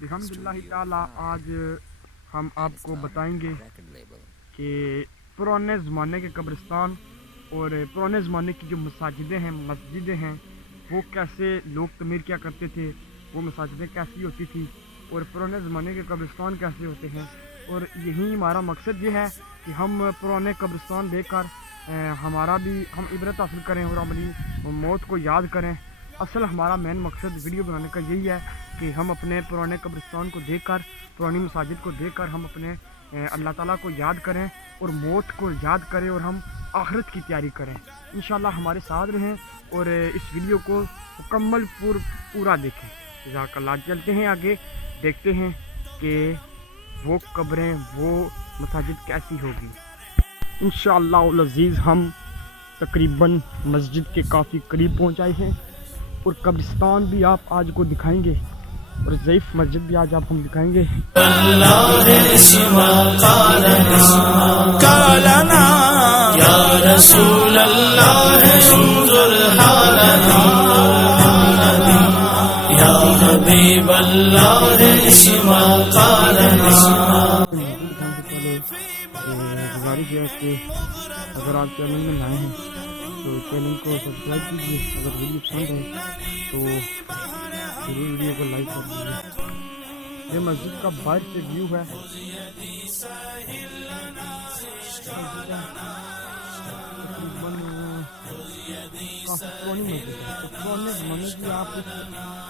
الحمدللہ تعالی آج ہم آپ کو بتائیں گے کہ پرانے زمانے کے قبرستان اور پرانے زمانے کی جو مساجدیں ہیں مسجدیں ہیں وہ کیسے لوگ تعمیر کیا کرتے تھے، وہ مساجدیں کیسی ہوتی تھی اور پرانے زمانے کے قبرستان کیسے ہوتے ہیں. اور یہی ہمارا مقصد یہ ہے کہ ہم پرانے قبرستان دیکھ کر ہم عبرت حاصل کریں اور اپنی موت کو یاد کریں. اصل ہمارا مین مقصد ویڈیو بنانے کا یہی ہے کہ ہم اپنے پرانے قبرستان کو دیکھ کر، پرانی مساجد کو دیکھ کر ہم اپنے اللہ تعالیٰ کو یاد کریں اور موت کو یاد کریں اور ہم آخرت کی تیاری کریں. انشاءاللہ ہمارے ساتھ رہیں اور اس ویڈیو کو مکمل پورا دیکھیں. جزاک اللہ. چلتے ہیں آگے، دیکھتے ہیں کہ وہ قبریں، وہ مساجد کیسی ہوگی. انشاءاللہ العزیز ہم تقریباً مسجد کے کافی قریب پہنچ آئے ہیں اور قبرستان بھی آپ آج کو دکھائیں گے اور ضعیف مسجد بھی آج آپ ہم دکھائیں گے. گزارش ہے کہ اگر آپ چینل میں نئے ہیں تو چینل کو سبسکرائب کیجیے. اگر ویڈیو پسند ہے تو ضرور ویڈیو کو لائک کر دیجیے. یہ مسجد کا باہر سے ویو ہے. تقریباً کافی پرانی مسجد ہے. تو پرانے زمانے کی آپ اس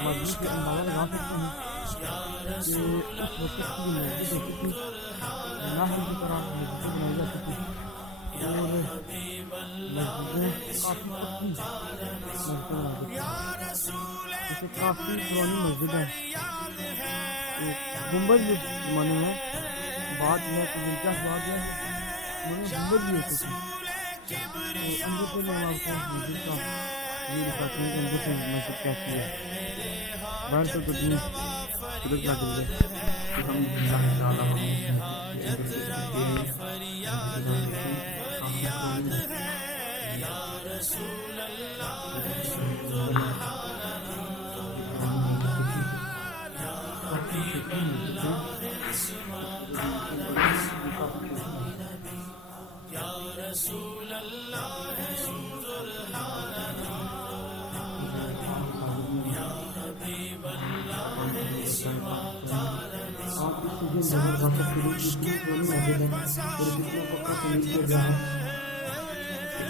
مسجد سے اندازہ لگا سکتے ہیں کہ اس وقت کی مسجد ہوتی تھی، نہر کی طرح مسجدیں بنائی جاتی تھی اور مسجدیں کافی پکی مسجدیں بنائی جاتی تھی. جیسے کافی پرانی مسجد ہے. گنبد بھی اس زمانے میں بات میں دلچسپ بات ہے انہوں نے گنبد بھی ہوتی تھی. تو اندر سے میں آپ کو مسجد کا یہ دکھاتے ہیں کہ اندر سے مسجد کیسی ہے. باہر سے تو دن قدرت لگ رہی ہے.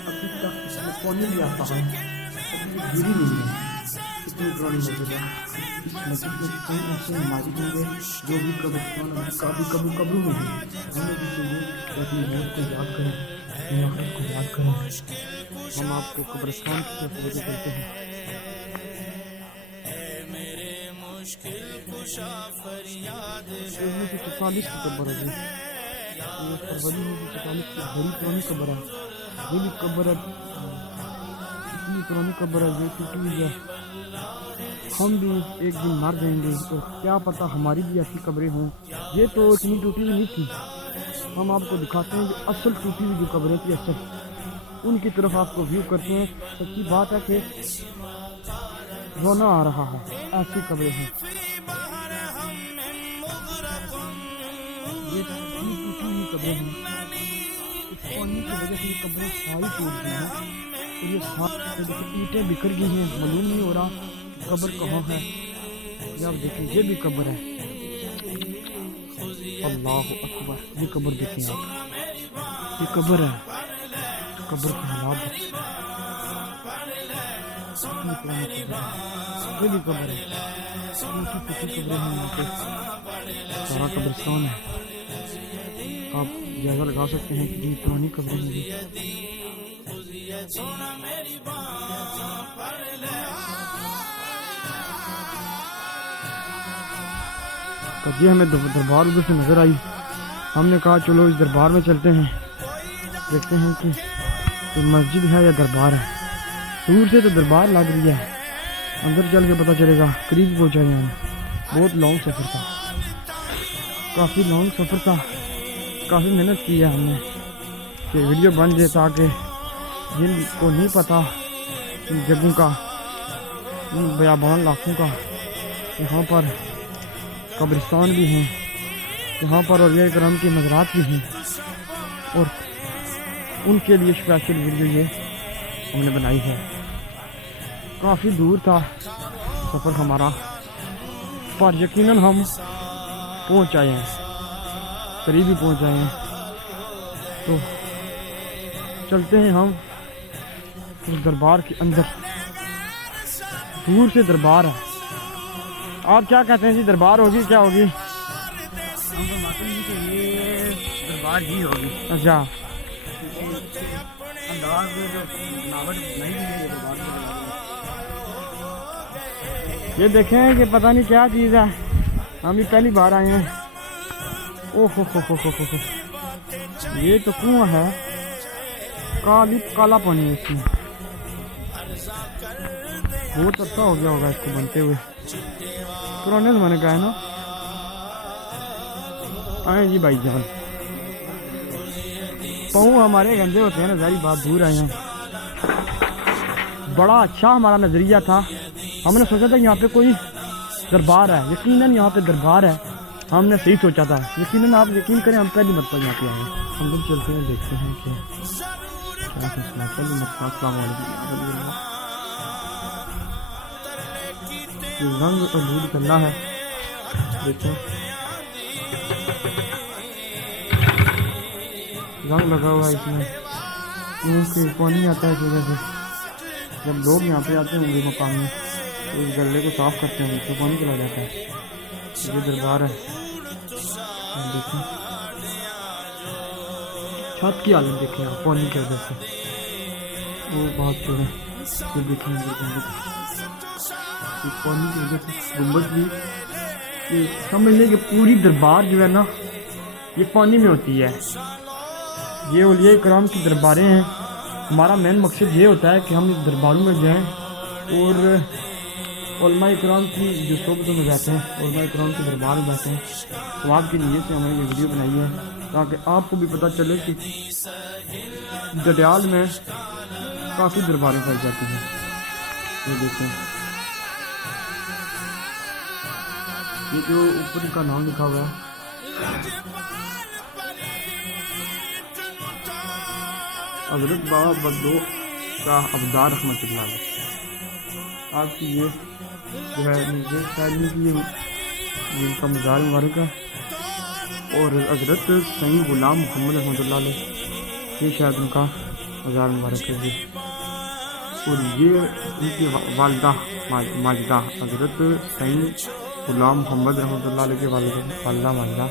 ابھی تک اس میں پانی بھی آتا ہے، ابھی گری نہیں ہے. اتنی پرانی مسجد ہے. اس مسجد میں کئی ایسے مساجد ہوں گے جو بھی قبرستان قبروں میں ہیں. ہمیں بھی چاہیے کہ اپنی موت کو یاد کریں، اپنی آخرت کو یاد کریں. ہم آپ کو قبرستان کی طرف لے چلتے ہیں. 1944 کی قبر ہے. یہ فروری 1944 کی بڑی پرانی قبر ہے. یہ بھی قبر ہے، اتنی پرانی قبر ہے جو ٹوٹی ہوئی ہے. ہم بھی ایک دن مر جائیں گے اور کیا پتہ ہماری بھی ایسی قبریں ہوں. یہ تو اتنی ٹوٹی ہوئی نہیں تھی. ہم آپ کو دکھاتے ہیں کہ اصل ٹوٹی ہوئی جو قبریں تھی اصل ان کی طرف آپ کو ویو کرتے ہیں. سچی بات ہے کہ رونا آ رہا ہے، ایسی قبریں ہیں. یہ ٹوٹی ہوئی قبریں ہیں. اس پانی کی وجہ سے یہ قبریں ساری ٹوٹ گئی ہیں اور یہ ساری اینٹیں بکھر گئی ہیں. معلوم نہیں ہو رہا قبر کہاں ہے. یہ آپ دیکھیں، یہ بھی قبر ہے. اللہ اکبر. یہ قبر دیکھیں آپ، یہ قبر ہے. قبر کے حالات دیکھیں. اتنی پرانی قبر ہے. یہ بھی قبر ہے. ٹوٹی پھوٹی قبریں ہیں. یہاں پہ سارا قبرستان ہے. آپ جائزہ لگا سکتے ہیں کہ یہ پرانی قبریں ہیں. جی ہمیں دربار ادھر سے نظر آئی. ہم نے کہا چلو اس دربار میں چلتے ہیں، دیکھتے ہیں کہ یہ مسجد ہے یا دربار ہے. دور سے تو دربار لگ رہی ہے، اندر چل کے پتہ چلے گا. قریب پہنچا ہے. بہت لانگ سفر تھا، کافی لانگ سفر تھا. کافی محنت کی ہے ہم نے کہ ویڈیو بن جائے تاکہ جن کو نہیں پتہ ان جگہوں کا، ان بیابان علاقوں کا، یہاں پر قبرستان بھی ہیں یہاں پر، اولیاء کرام کے مزارات بھی ہیں، اور ان کے لیے اسپیشل ویڈیو یہ ہم نے بنائی ہے۔ کافی دور تھا سفر ہمارا، پر یقیناً ہم پہنچ آئے ہیں، قریب ہی پہنچ آئے ہیں۔ تو چلتے ہیں ہم اس دربار کے اندر، دور سے دربار ہے۔ آپ کیا کہتے ہیں جی، دربار ہوگی کیا ہوگی؟ ہم فرماتے ہیں کہ یہ دربار ہی ہوگی۔ اچھا، انداز جو بناوٹ نہیں ہے یہ دربار سے بنا یہ دیکھیں کہ پتہ نہیں کیا چیز ہے، ہم بھی پہلی بار آئے ہیں۔ اوہ ہو، یہ تو کنواں ہے، کالا پانی ہے اس میں، بہت عرصہ ہو گیا ہوگا اس کو بنتے ہوئے، پرانے زمانے کا ہے نا۔ آئیں جی بھائی جان، پاؤں ہمارے گندے ہوتے ہیں نا، ظاہری بات، دور آئے ہیں۔ بڑا اچھا ہمارا نظریہ تھا، ہم نے سوچا تھا یہاں پہ کوئی دربار ہے، یقیناً یہاں پہ دربار ہے، ہم نے صحیح سوچا تھا۔ یقیناً آپ یقین کریں ہم پہلی مرتبہ یہاں پہ آئے ہیں۔ ہم لوگ چلتے ہیں، دیکھتے ہیں کہ کیا سلسلہ ہے۔ پہلی مرتبہ، السلام علیکم، یہ رنگ آلود کرنا ہے، دیکھیں رنگ لگا ہوا ہے اس میں، کیونکہ پانی آتا ہے اس وجہ سے۔ جب لوگ یہاں پہ آتے ہوں گے مقامی تو اس گلے کو صاف کرتے ہوں گے تو پانی چلا جاتا ہے۔ یہ دربار ہے، دیکھیں چھت کی حالت دیکھیں آپ، پانی کی وجہ سے وہ بہت چوڑا ہے۔ یہ دیکھیں پانی کی وجہ سے گنبد بھی، یہ سمجھ لیں کہ پوری دربار جو ہے نا یہ پانی میں ہوتی ہے۔ یہ اولیاء کرام کی درباریں ہیں۔ ہمارا مین مقصد یہ ہوتا ہے کہ ہم اس درباروں میں جائیں اور علماء کرام کی جو صحبتوں میں بیٹھے ہیں، علماء کرام کے دربار میں بیٹھے ہیں۔ تو آپ کی نیت سے ہم نے یہ ویڈیو بنائی ہے تاکہ آپ کو بھی پتہ چلے کہ ڈڈیال میں کافی درباریں پائی جاتی ہیں۔ یہ دیکھیں، یہ جو اوپر کا نام لکھا ہوا ہے حضرت بابا بدو شاہ ابدار رحمۃ اللہ علیہ، آپ کی یہ جو ہے نیچے شاید کی ان کا مزار مبارک ہے، اور حضرت سید غلام محمد رحمۃ اللہ علیہ یہ شاید ان کا مزار مبارک ہے جی۔ اور یہ ان کی والدہ ماجدہ حضرت سید غلام محمد رحمۃ اللہ علیہ کے والدہ ماجدہ،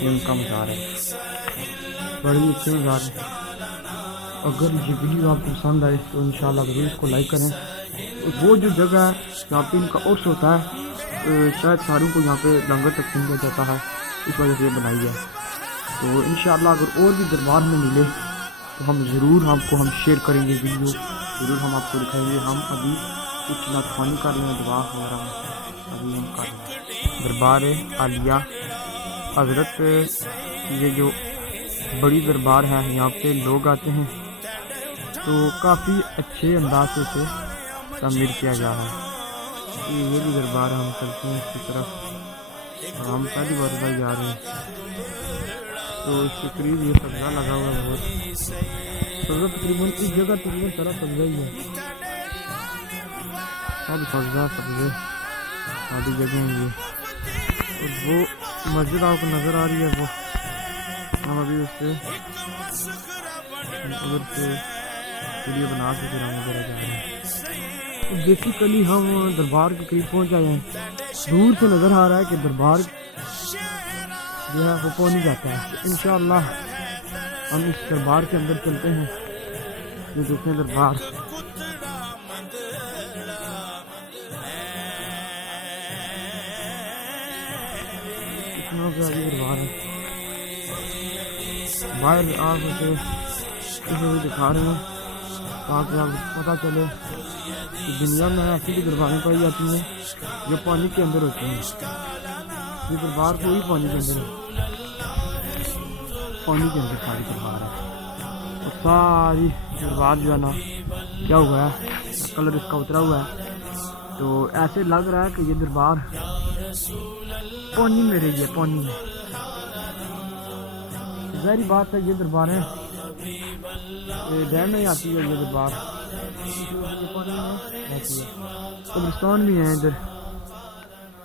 یہ ان کا مزار ہے، بڑی اچھے مزار ہے۔ اگر یہ ویڈیو آپ کو پسند آئے تو انشاءاللہ ضرور اس کو لائک کریں۔ وہ جو جگہ ہے جہاں پہ ان کا عرس ہوتا ہے، شاید ساروں کو یہاں پہ لنگر تقسیم کیا جاتا ہے، اس وجہ سے یہ بنائی ہے۔ تو انشاءاللہ اگر اور بھی دربار میں ملے تو ہم ضرور آپ کو شیئر کریں گے ویڈیو، ضرور ہم آپ کو دکھائیں گے۔ ہم ابھی کچھ نعت خوانی کر رہے ہیں، دعا وغیرہ ابھی ہم کر رہے ہیں۔ دربار عالیہ حضرت، یہ جو بڑی دربار ہے، یہاں پہ لوگ آتے ہیں تو کافی اچھے انداز سے اسے تعمیر کیا جا رہا ہے۔ یہ بھی دربار ہے، ہم چلتے ہیں اس کی طرف، ہم پہلی بار ادھر جا رہے ہیں تو اس کے قریب یہ سبزہ لگا ہوا ہے، بہت سبزہ، تقریباً اس جگہ تقریباً سارا سبزہ ہی ہے، سب سبزہ سبزے ساری جگہ ہیں یہ۔ اور وہ مسجد آپ کو نظر آ رہی ہے، وہ ہم ابھی اس سے ادھر سے ویڈیو بنا کے پھر ہم ادھر جا رہے ہیں۔ بیسیکلی ہم دربار کے قریب پہنچ جائے ہیں، دور سے نظر آ رہا ہے کہ دربار جو ہے وہ پہنچ نہیں جاتا ہے۔ انشاءاللہ ہم اس دربار کے اندر چلتے ہیں، یہ دیکھیں دربار، کتنا پیاری دربار ہے۔ باہر آپ اسے بھی دکھا رہے ہیں تاکہ آپ کو پتہ چلے کہ دنیا میں ایسی بھی درباریں پائی جاتی ہیں جو پانی کے اندر ہوتی ہیں۔ یہ دربار کوئی پانی کے اندر ہے، پانی کے اندر ساری دربار ہے، اور ساری دربار جو ہے نا کیا ہوا ہے، کلر اس کا اترا ہوا ہے، تو ایسے لگ رہا ہے کہ یہ دربار پونی میں رہی ہے، پونی میں ظاہری بات ہے یہ دربار ہے، یہ ڈیم میں آتی ہے یہ دربار، یہ پانی میں رہتی ہے۔ قبرستان بھی ہیں ادھر،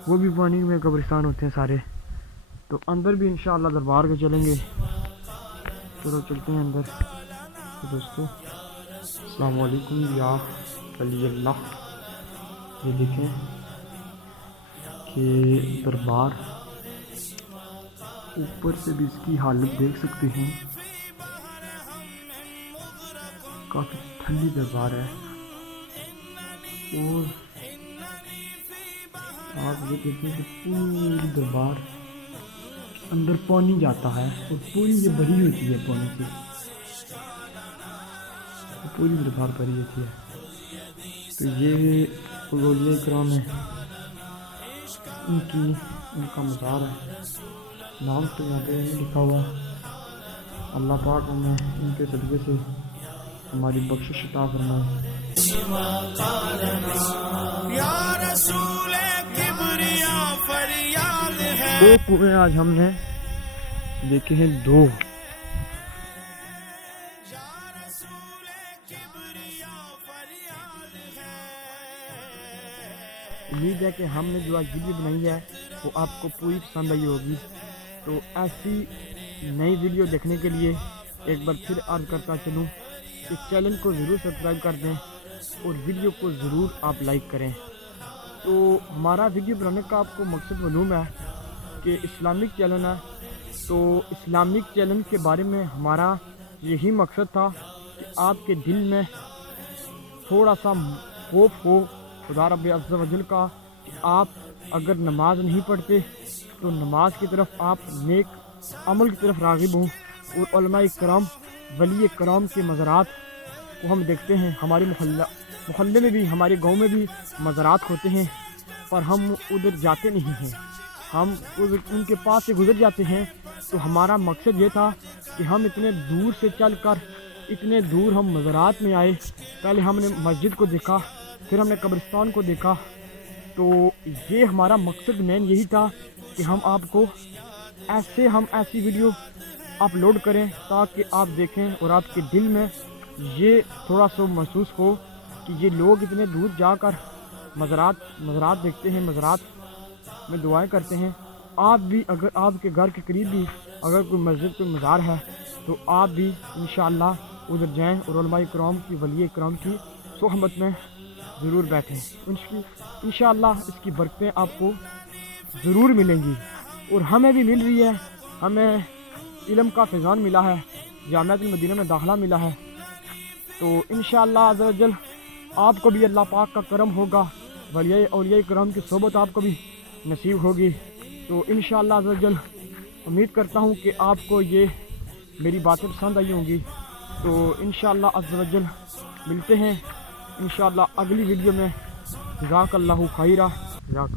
وہ بھی پانی میں قبرستان ہوتے ہیں سارے، تو اندر بھی انشاءاللہ دربار کے چلیں گے۔ چلو چلتے ہیں اندر۔ تو دوستو السلام علیکم یا ولی اللہ، یہ دیکھیں کہ دربار اوپر سے بھی اس کی حالت دیکھ سکتے ہیں، کافی ٹھنڈی دربار ہے، اور آپ یہ دیکھیں کہ پوری دربار اندر پانی جاتا ہے اور پوری یہ بھری ہوتی ہے پانی سے، پوری دربار بھری ہوتی ہے۔ تو یہ اولیاء کرام ہے، ان کا مزار ہے، نام تو یہاں پہ لکھا ہوا ہے۔ اللہ پاک ہمیں ان کے صدقے سے ہماری بخشش عطا فرمائے۔ دو کنویں آج ہم نے دیکھے ہیں، دو۔ امید ہے کہ ہم نے جو آج ویڈیو بنائی ہے وہ آپ کو پوری پسند آئی ہوگی۔ تو ایسی نئی ویڈیو دیکھنے کے لیے ایک بار پھر عرض کرتا چلوں کہ چینل کو ضرور سبسکرائب کر دیں اور ویڈیو کو ضرور آپ لائک کریں۔ تو ہمارا ویڈیو بنانے کا آپ کو مقصد معلوم ہے کہ اسلامک چینل ہے، تو اسلامک چینل کے بارے میں ہمارا یہی مقصد تھا کہ آپ کے دل میں تھوڑا سا خوف ہو خدا رب عز و جل کا، کہ آپ اگر نماز نہیں پڑھتے تو نماز کی طرف آپ نیک عمل کی طرف راغب ہوں، اور علماء کرام ولی کرام کے مزارات کو ہم دیکھتے ہیں، ہمارے محلے میں بھی، ہمارے گاؤں میں بھی مزارات ہوتے ہیں، پر ہم ادھر جاتے نہیں ہیں، ہم ان کے پاس سے گزر جاتے ہیں۔ تو ہمارا مقصد یہ تھا کہ ہم اتنے دور سے چل کر اتنے دور ہم مزارات میں آئے، پہلے ہم نے مسجد کو دیکھا، پھر ہم نے قبرستان کو دیکھا۔ تو یہ ہمارا مقصد مین یہی تھا کہ ہم آپ کو ایسی ویڈیو اپلوڈ کریں تاکہ آپ دیکھیں اور آپ کے دل میں یہ تھوڑا سا محسوس ہو کہ یہ لوگ اتنے دور جا کر مزارات دیکھتے ہیں، مزارات میں دعائیں کرتے ہیں۔ آپ بھی اگر آپ کے گھر کے قریب بھی اگر کوئی مسجد کوئی مزار ہے تو آپ بھی انشاءاللہ ادھر جائیں اور علماء کرام کی ولی کرام کی صحبت میں ضرور بیٹھیں، انشاءاللہ اس کی برکتیں آپ کو ضرور ملیں گی، اور ہمیں بھی مل رہی ہے، ہمیں علم کا فیضان ملا ہے، جامعۃ المدینہ میں داخلہ ملا ہے۔ تو انشاءاللہ عز و جل آپ کو بھی اللہ پاک کا کرم ہوگا، اولیاء کرام کی صحبت آپ کو بھی نصیب ہوگی۔ تو انشاءاللہ عز و جل امید کرتا ہوں کہ آپ کو یہ میری باتیں پسند آئی ہوں گی۔ تو انشاءاللہ عز و جل ملتے ہیں انشاءاللہ اگلی ویڈیو میں۔ جزاک اللہ خیرہ، جزاک